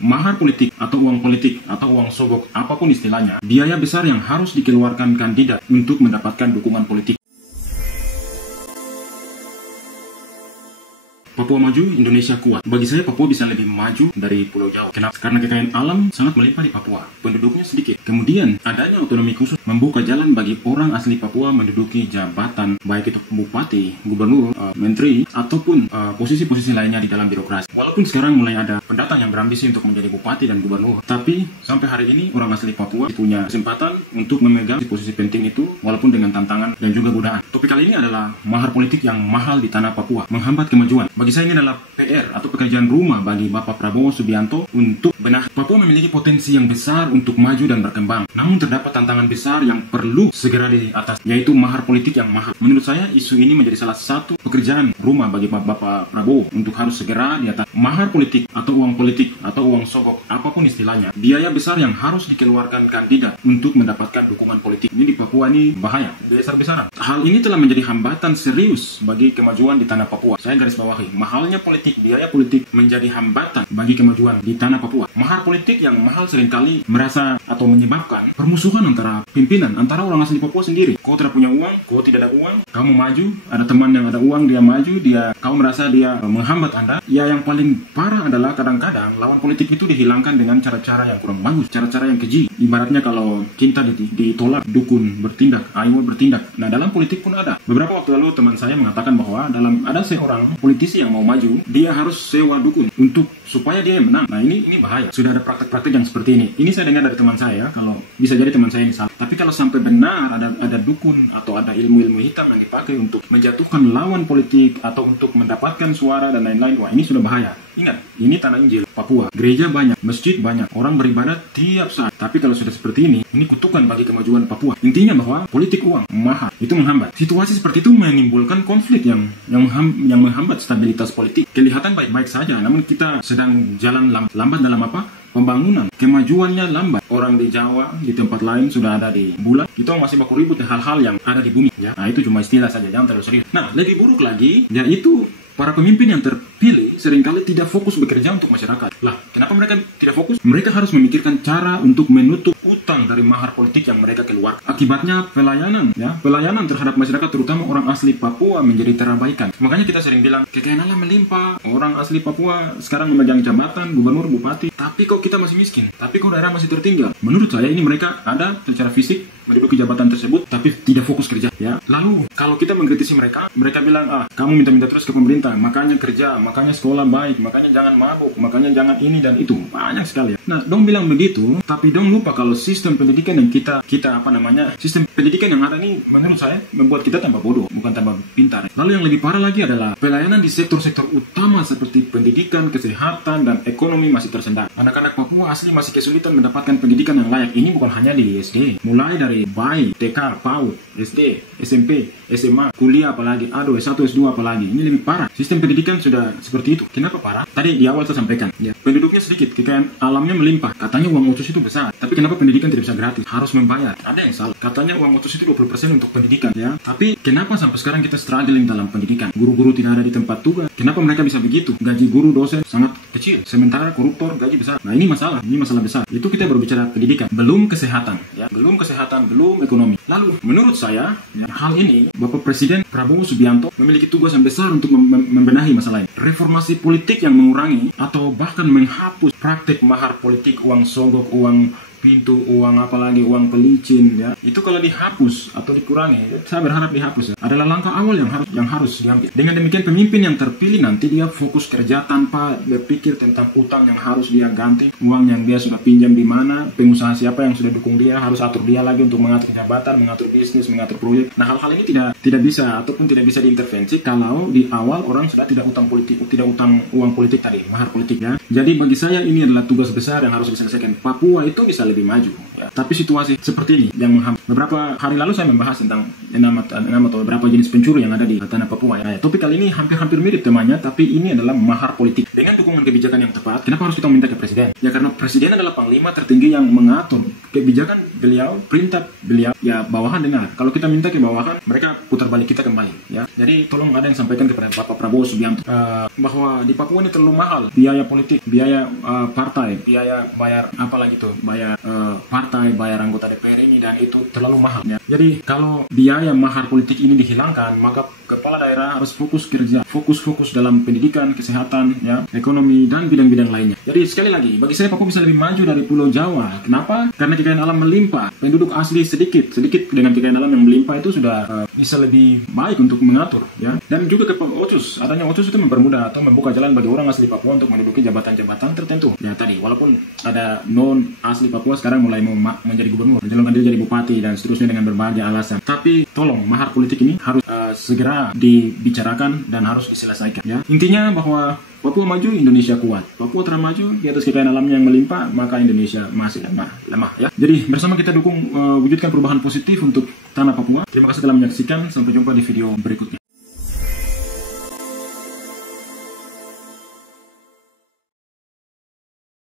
Mahar politik atau uang sogok, apapun istilahnya, biaya besar yang harus dikeluarkan kandidat untuk mendapatkan dukungan politik. Papua maju, Indonesia kuat. Bagi saya Papua bisa lebih maju dari Pulau Jawa. Kenapa? Karena kekayaan alam sangat melimpah di Papua. Penduduknya sedikit. Kemudian adanya otonomi khusus membuka jalan bagi orang asli Papua menduduki jabatan, baik itu bupati, gubernur, menteri, ataupun posisi-posisi lainnya di dalam birokrasi. Walaupun sekarang mulai ada pendatang yang berambisi untuk menjadi bupati dan gubernur, tapi sampai hari ini orang asli Papua punya kesempatan untuk memegang posisi penting itu, walaupun dengan tantangan dan juga godaan. Topik kali ini adalah mahar politik yang mahal di tanah Papua, menghambat kemajuan. Bagi saya ini adalah PR atau pekerjaan rumah bagi Bapak Prabowo Subianto untuk benahi. Papua memiliki potensi yang besar untuk maju dan berkembang. Namun terdapat tantangan besar yang perlu segera diatasi, yaitu mahar politik yang mahal. Menurut saya isu ini menjadi salah satu pekerjaan rumah bagi Bapak Prabowo untuk harus segera diatasi. Mahar politik atau uang sogok, apapun istilahnya, biaya besar yang harus dikeluarkan kandidat untuk mendapatkan dukungan politik. Ini di Papua ini bahaya, besar-besaran. Hal ini telah menjadi hambatan serius bagi kemajuan di tanah Papua. Saya garis bawahi, mahalnya politik, biaya politik menjadi hambatan bagi kemajuan di tanah Papua. Mahar politik yang mahal seringkali merasa atau menyebabkan permusuhan antara pimpinan, antara orang asli Papua sendiri. Kau tidak punya uang, kau tidak ada uang, kamu maju, ada teman yang ada uang, dia maju, kau merasa dia menghambat Anda. Ya, yang paling parah adalah kadang-kadang lawan politik itu dihilangkan dengan cara-cara yang kurang bagus, cara-cara yang keji. Ibaratnya kalau cinta ditolak, dukun bertindak, ayo bertindak. Nah, dalam politik pun ada. Beberapa waktu lalu teman saya mengatakan bahwa ada seorang politisi yang mau maju, dia harus sewa dukun supaya dia menang. Nah, ini bahaya. Sudah ada praktek-praktek yang seperti ini. Ini saya dengar dari teman saya, kalau bisa jadi teman saya ini salah. Tapi kalau sampai benar ada dukun atau ada ilmu-ilmu hitam yang dipakai untuk menjatuhkan lawan politik atau untuk mendapatkan suara dan lain-lain, wah, ini sudah bahaya. Ingat, ini tanah Injil, Papua. Gereja banyak, masjid banyak, orang beribadah tiap saat. Tapi kalau sudah seperti ini kutukan bagi kemajuan Papua. Intinya bahwa politik uang mahal itu menghambat. Situasi seperti itu menimbulkan konflik yang menghambat stabilitas politik. Kelihatan baik-baik saja, namun kita sedang jalan lambat dalam pembangunan. Kemajuannya lambat. Orang di Jawa, di tempat lain sudah ada di bulan. Kita masih baku ribut dengan hal-hal yang ada di bumi. Ya. Nah, itu cuma istilah saja, jangan terlalu serius. Nah, lebih buruk lagi, yaitu para pemimpin yang terpilih seringkali tidak fokus bekerja untuk masyarakat. Lah, kenapa mereka tidak fokus? Mereka harus memikirkan cara untuk menutup utang dari mahar politik yang mereka keluarkan. Akibatnya pelayanan terhadap masyarakat, terutama orang asli Papua, menjadi terabaikan. Makanya kita sering bilang, kekayaan alam melimpah, orang asli Papua sekarang memegang jabatan, gubernur, bupati, tapi kok kita masih miskin, tapi kok daerah masih tertinggal. Menurut saya ini mereka ada secara fisik menduduki jabatan tersebut, tapi tidak fokus kerja. Ya. Lalu, kalau kita mengkritisi mereka bilang, kamu minta-minta terus ke pemerintah, makanya kerja, makanya sekolah baik, makanya jangan mabuk, makanya jangan ini dan itu. Banyak sekali. Nah, dong bilang begitu, tapi dong lupa kalau sistem pendidikan yang sistem pendidikan yang ada ini menurut saya membuat kita tambah bodoh, bukan tambah pintar. Lalu yang lebih parah lagi adalah pelayanan di sektor-sektor utama seperti pendidikan, kesehatan, dan ekonomi masih tersendat. Anak-anak Papua asli masih kesulitan mendapatkan pendidikan yang layak. Ini bukan hanya di SD, mulai dari bayi, TK, PAUD, SD, SMP, SMA, kuliah apalagi, S1, S2 apalagi. Ini lebih parah. Sistem pendidikan sudah seperti itu. Kenapa parah? Tadi di awal saya sampaikan, ya, penduduknya sedikit, kekayaan alamnya melimpah. Katanya uang otsus itu besar, tapi kenapa pendidikan tidak bisa gratis? Harus membayar. Ada yang salah. Katanya uang otsus itu 20% untuk pendidikan, ya. Tapi kenapa sampai sekarang kita struggling dalam pendidikan? Guru-guru tidak ada di tempat tugas. Kenapa mereka bisa begitu? Gaji guru dosen sangat kecil, sementara koruptor gaji besar. Nah, ini masalah besar. Itu kita berbicara pendidikan, belum kesehatan, ya. Belum ekonomi. Lalu, menurut saya, ya, hal ini Bapak Presiden Prabowo Subianto memiliki tugas yang besar untuk membenahi masalah ini. Reformasi politik yang mengurangi atau bahkan menghapus praktik mahar politik, uang sogok, uang pintu, uang apalagi uang pelicin, ya. Itu kalau dihapus atau dikurangi, saya berharap dihapus, ya, adalah langkah awal yang harus diambil. Dengan demikian pemimpin yang terpilih nanti dia fokus kerja tanpa berpikir tentang utang yang harus dia ganti, uang yang dia sudah pinjam di mana, pengusaha siapa yang sudah dukung dia, harus atur dia lagi untuk mengatur jabatan, mengatur bisnis, mengatur proyek. Nah, hal-hal ini tidak bisa ataupun tidak bisa diintervensi kalau di awal orang sudah tidak utang uang politik tadi, mahar politik, ya. Jadi bagi saya ini adalah tugas besar yang harus diselesaikan. Papua itu bisa lebih maju, ya. Tapi situasi seperti ini yang menghambat. Beberapa hari lalu saya membahas tentang enam atau beberapa jenis pencuri yang ada di tanah Papua, ya. Topik kali ini hampir mirip temanya, tapi ini adalah mahar politik. Dengan dukungan kebijakan yang tepat, kenapa harus kita minta ke presiden? Ya, karena presiden adalah panglima tertinggi yang mengatur kebijakan beliau, perintah beliau ya bawahan dengar. Kalau kita minta ke bawahan, mereka putar balik kita kembali, ya. Jadi tolong ada yang sampaikan kepada Bapak Prabowo Subianto bahwa di Papua ini terlalu mahal biaya politik, biaya partai, biaya bayar apa lagi tuh, bayar partai, bayar anggota DPR ini, dan itu terlalu mahal, ya. Jadi kalau biaya mahar politik ini dihilangkan, maka kepala daerah harus fokus kerja, fokus dalam pendidikan, kesehatan, ya, ekonomi, dan bidang-bidang lainnya. Jadi sekali lagi, bagi saya Papua bisa lebih maju dari Pulau Jawa. Kenapa? Karena kekayaan alam melimpah, penduduk asli sedikit dengan kekayaan alam yang melimpah itu sudah bisa lebih baik untuk mengatur, ya. Dan juga ke OCUS, adanya OCUS itu mempermudah atau membuka jalan bagi orang asli Papua untuk menduduki jabatan-jabatan tertentu. Ya tadi, walaupun ada non asli Papua sekarang mulai mau menjadi gubernur, mencalonkan diri jadi bupati dan seterusnya dengan berbagai alasan. Tapi tolong, mahar politik ini harus segera dibicarakan dan harus diselesaikan, ya. Intinya bahwa Papua maju, Indonesia kuat. Papua termaju di atas kekayaan alamnya yang melimpah, maka Indonesia masih lemah, ya. Jadi bersama kita dukung wujudkan perubahan positif untuk tanah Papua. Terima kasih telah menyaksikan. Sampai jumpa di video berikutnya.